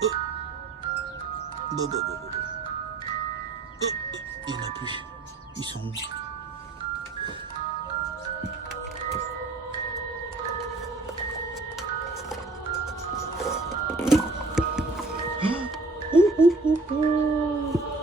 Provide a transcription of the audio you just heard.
Il n'y en a plus. Ils sont où? Oh, oh, oh, oh.